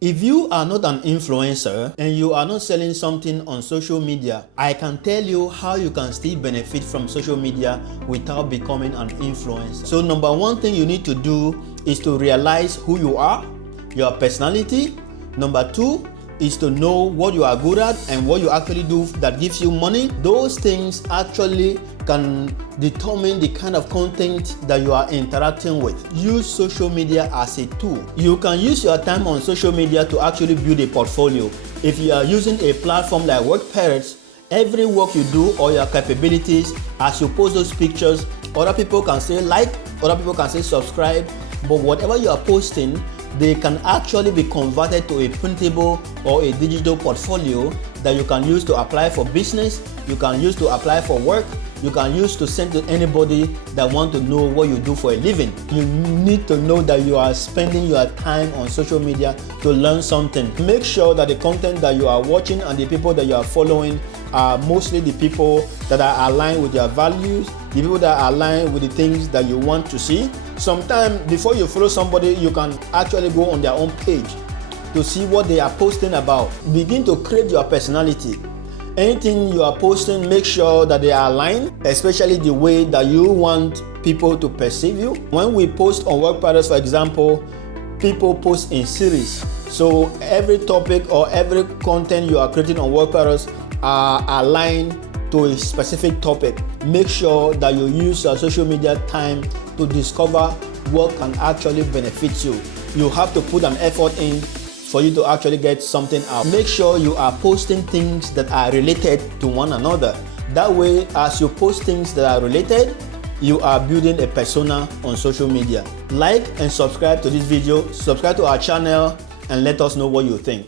If you are not an influencer and you are not selling something on social media, I can tell you how you can still benefit from social media without becoming an influencer. So number one thing you need to do is to realize who you are, your personality. Number two is to know what you are good at and what you actually do that gives you money. Those things actually can determine the kind of content that you are interacting with. Use social media as a tool. You can use your time on social media to actually build a portfolio. If you are using a platform like WorkParrots, every work you do or your capabilities, as you post those pictures, other people can say like, other people can say subscribe, but whatever you are posting, they can actually be converted to a printable or a digital portfolio that you can use to apply for business, you can use to apply for work, you can use to send to anybody that want to know what you do for a living. You need to know that you are spending your time on social media to learn something. Make sure that the content that you are watching and the people that you are following are mostly the people that are aligned with your values, the people that are aligned with the things that you want to see. Sometimes before you follow somebody, you can actually go on their own page to see what they are posting about. Begin to create your personality. Anything you are posting, make sure that they are aligned, especially the way that you want people to perceive you. When we post on WorkParrots, for example, people post in series. So every topic or every content you are creating on WorkParrots are aligned to a specific topic. Make sure that you use your social media time to discover what can actually benefit you. You have to put an effort in for you to actually get something out. Make sure you are posting things that are related to one another. That way, as you post things that are related, you are building a persona on social media. Like and subscribe to this video, subscribe to our channel, and let us know what you think.